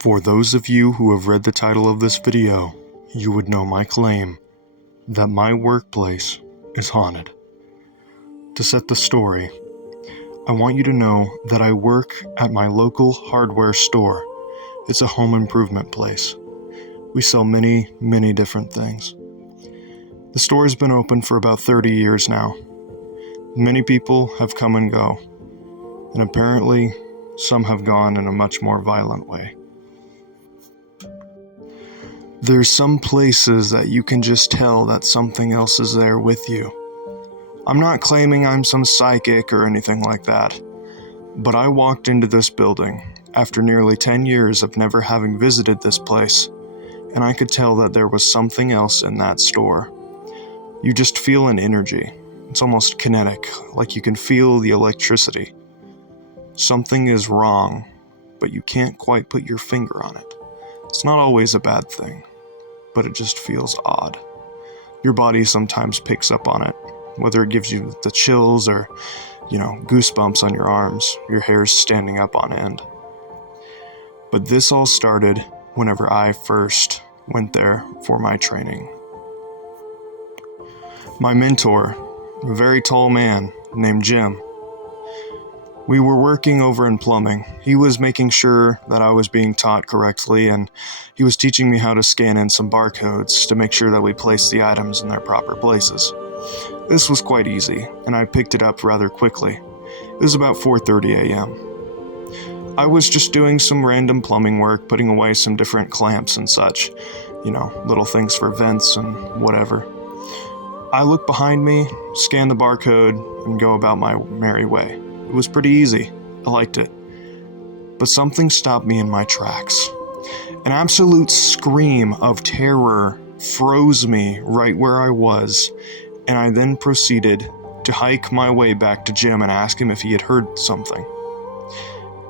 For those of you who have read the title of this video, you would know my claim that my workplace is haunted. To set the story, I want you to know that I work at my local hardware store. It's a home improvement place. We sell many, many different things. The store has been open for about 30 years now. Many people have come and go, and apparently some have gone in a much more violent way. There's some places that you can just tell that something else is there with you. I'm not claiming I'm some psychic or anything like that, but I walked into this building after nearly 10 years of never having visited this place, and I could tell that there was something else in that store. You just feel an energy. It's almost kinetic, like you can feel the electricity. Something is wrong, but you can't quite put your finger on it. It's not always a bad thing, but it just feels odd. Your body sometimes picks up on it, whether it gives you the chills or, goosebumps on your arms, your hair's standing up on end. But this all started whenever I first went there for my training. My mentor, a very tall man named Jim, we were working over in plumbing. He was making sure that I was being taught correctly, and he was teaching me how to scan in some barcodes to make sure that we placed the items in their proper places. This was quite easy, and I picked it up rather quickly. It was about 4:30 a.m. I was just doing some random plumbing work, putting away some different clamps and such, little things for vents and whatever. I look behind me, scan the barcode, and go about my merry way. It was pretty easy. I liked it. But something stopped me in my tracks. An absolute scream of terror froze me right where I was, and I then proceeded to hike my way back to Jim and ask him if he had heard something.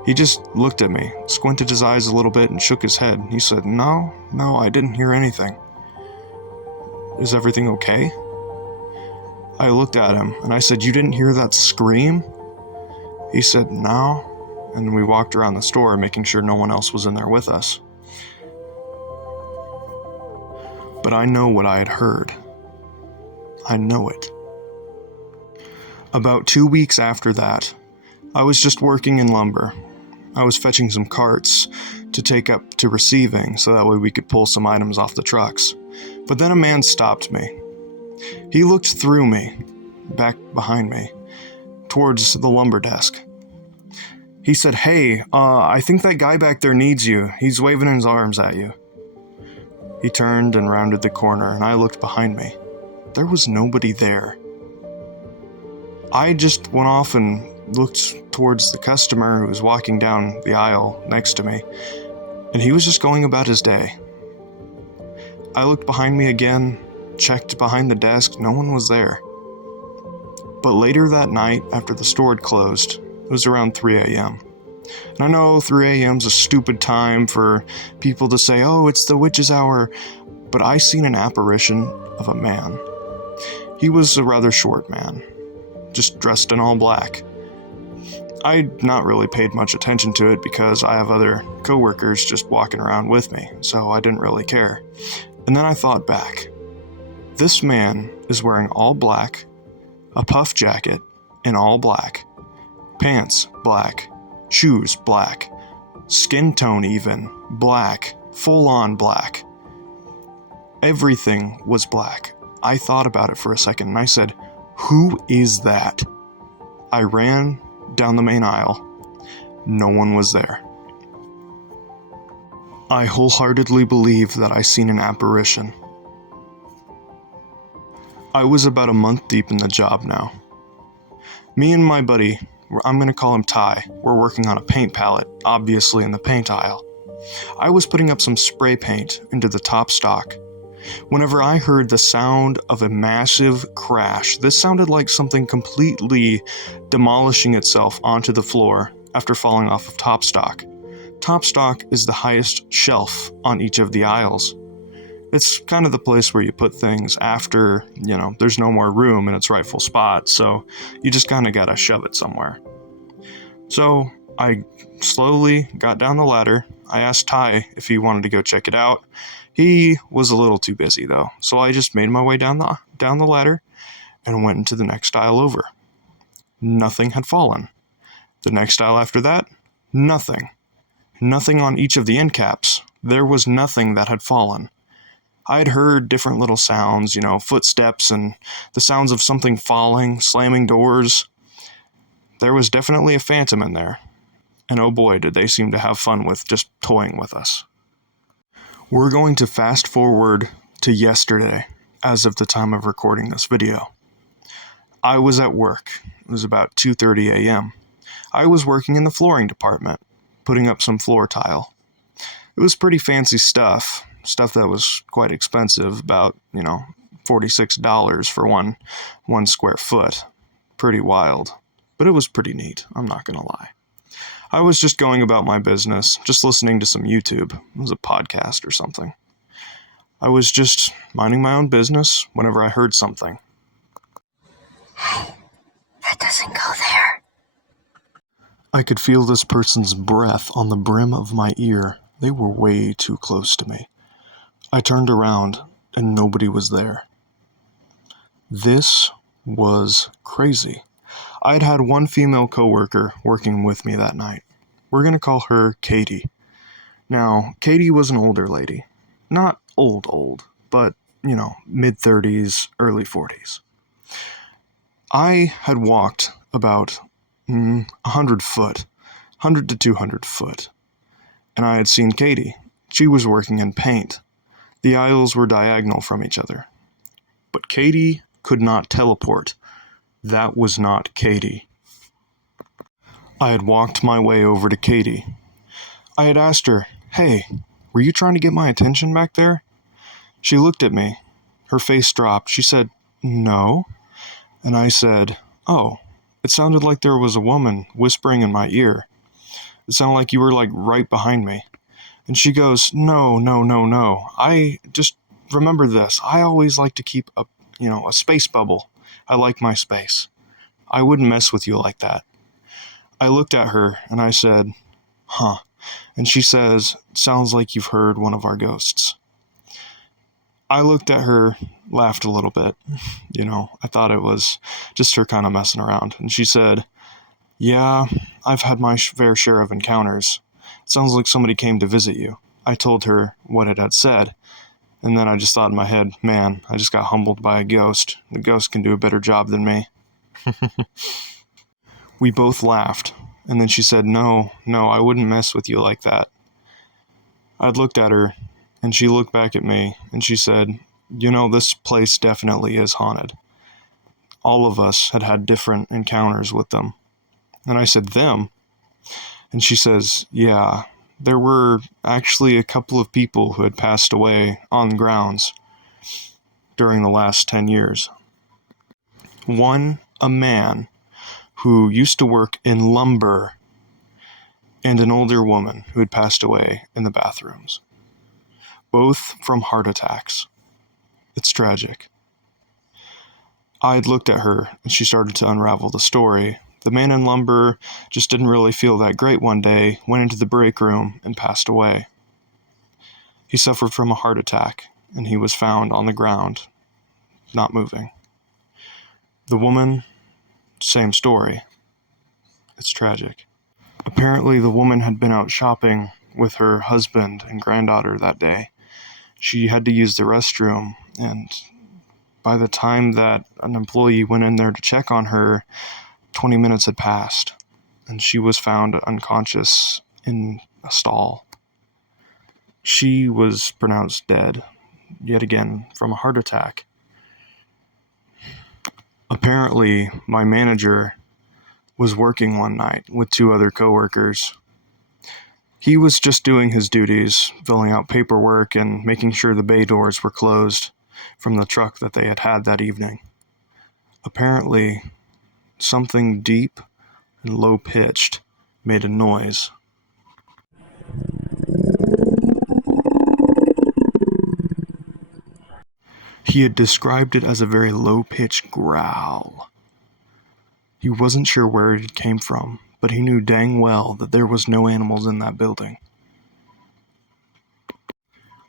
He just looked at me, squinted his eyes a little bit, and shook his head. He said, No, I didn't hear anything. Is everything okay? I looked at him, and I said, You didn't hear that scream? He said, No, and we walked around the store, making sure no one else was in there with us. But I know what I had heard. I know it. About 2 weeks after that, I was just working in lumber. I was fetching some carts to take up to receiving so that way we could pull some items off the trucks. But then a man stopped me. He looked through me, back behind me, towards the lumber desk. He said, Hey, I think that guy back there needs you. He's waving his arms at you. He turned and rounded the corner, and I looked behind me. There was nobody there. I just went off and looked towards the customer who was walking down the aisle next to me, and he was just going about his day. I looked behind me again, checked behind the desk, no one was there. But later that night, after the store had closed, it was around 3 a.m. And I know 3 a.m. is a stupid time for people to say, oh, it's the witch's hour, but I seen an apparition of a man. He was a rather short man, just dressed in all black. I'd not really paid much attention to it because I have other coworkers just walking around with me, so I didn't really care. And then I thought back. This man is wearing all black, a puff jacket in all black, pants black, shoes black, skin tone even black, full on black. Everything was black. I thought about it for a second and I said, Who is that? I ran down the main aisle. No one was there. I wholeheartedly believe that I seen an apparition. I was about a month deep in the job now. Me and my buddy, I'm going to call him Ty, we're working on a paint palette, obviously in the paint aisle. I was putting up some spray paint into the top stock. Whenever I heard the sound of a massive crash, this sounded like something completely demolishing itself onto the floor after falling off of top stock. Top stock is the highest shelf on each of the aisles. It's kind of the place where you put things after, there's no more room in its rightful spot, so you just kind of gotta shove it somewhere. So I slowly got down the ladder. I asked Ty if he wanted to go check it out. He was a little too busy though, so I just made my way down the ladder and went into the next aisle over. Nothing had fallen. The next aisle after that, nothing. Nothing on each of the end caps. There was nothing that had fallen. I'd heard different little sounds, footsteps and the sounds of something falling, slamming doors. There was definitely a phantom in there. And oh boy, did they seem to have fun with just toying with us. We're going to fast forward to yesterday, as of the time of recording this video. I was at work. It was about 2:30 a.m. I was working in the flooring department, putting up some floor tile. It was pretty fancy stuff that was quite expensive, about, $46 for one square foot. Pretty wild. But it was pretty neat, I'm not gonna lie. I was just going about my business, just listening to some YouTube. It was a podcast or something. I was just minding my own business whenever I heard something. Hey, that doesn't go there. I could feel this person's breath on the brim of my ear. They were way too close to me. I turned around and nobody was there. This was crazy. I'd had one female coworker working with me that night. We're going to call her Katie. Now, Katie was an older lady. Not old, but, mid-30s, early 40s. I had walked about 100 foot, 100 to 200 foot, and I had seen Katie. She was working in paint. The aisles were diagonal from each other. But Katie could not teleport. That was not Katie. I had walked my way over to Katie. I had asked her, "Hey, were you trying to get my attention back there?" She looked at me. Her face dropped. She said, "No." And I said, "Oh, it sounded like there was a woman whispering in my ear. It sounded like you were right behind me." And she goes, No. I just remember this. I always like to keep a space bubble. I like my space. I wouldn't mess with you like that." I looked at her and I said, "Huh." And she says, "Sounds like you've heard one of our ghosts." I looked at her, laughed a little bit. I thought it was just her kind of messing around. And she said, "Yeah, I've had my fair share of encounters. It sounds like somebody came to visit you." I told her what it had said. And then I just thought in my head, man, I just got humbled by a ghost. The ghost can do a better job than me. We both laughed, and then she said, No, I wouldn't mess with you like that." I'd looked at her, and she looked back at me, and she said, "This place definitely is haunted." All of us had had different encounters with them. And I said, "Them?" And she says, "Yeah, there were actually a couple of people who had passed away on the grounds during the last 10 years. One, a man who used to work in lumber, and an older woman who had passed away in the bathrooms. Both from heart attacks. It's tragic." I'd looked at her, and she started to unravel the story. The man in lumber just didn't really feel that great one day, went into the break room, and passed away. He suffered from a heart attack, and he was found on the ground, not moving. The woman, same story. It's tragic. Apparently, the woman had been out shopping with her husband and granddaughter that day. She had to use the restroom, and by the time that an employee went in there to check on her, 20 minutes had passed, and she was found unconscious in a stall. She was pronounced dead, yet again, from a heart attack. Apparently, my manager was working one night with 2 other coworkers. He was just doing his duties, filling out paperwork and making sure the bay doors were closed from the truck that they had had that evening. Apparently, something deep and low-pitched made a noise. He had described it as a very low-pitched growl. He wasn't sure where it came from, but he knew dang well that there was no animals in that building.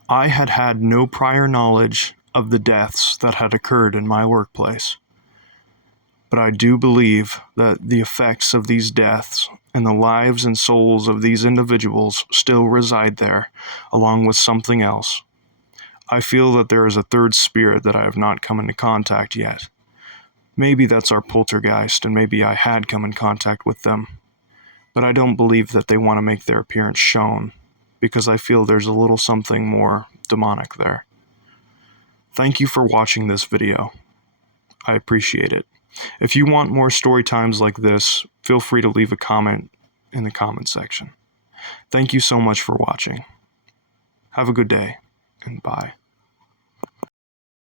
I had had no prior knowledge of the deaths that had occurred in my workplace, but I do believe that the effects of these deaths and the lives and souls of these individuals still reside there, along with something else. I feel that there is a third spirit that I have not come into contact yet. Maybe that's our poltergeist, and maybe I had come in contact with them. But I don't believe that they want to make their appearance shown, because I feel there's a little something more demonic there. Thank you for watching this video. I appreciate it. If you want more story times like this, feel free to leave a comment in the comment section. Thank you so much for watching. Have a good day, and bye.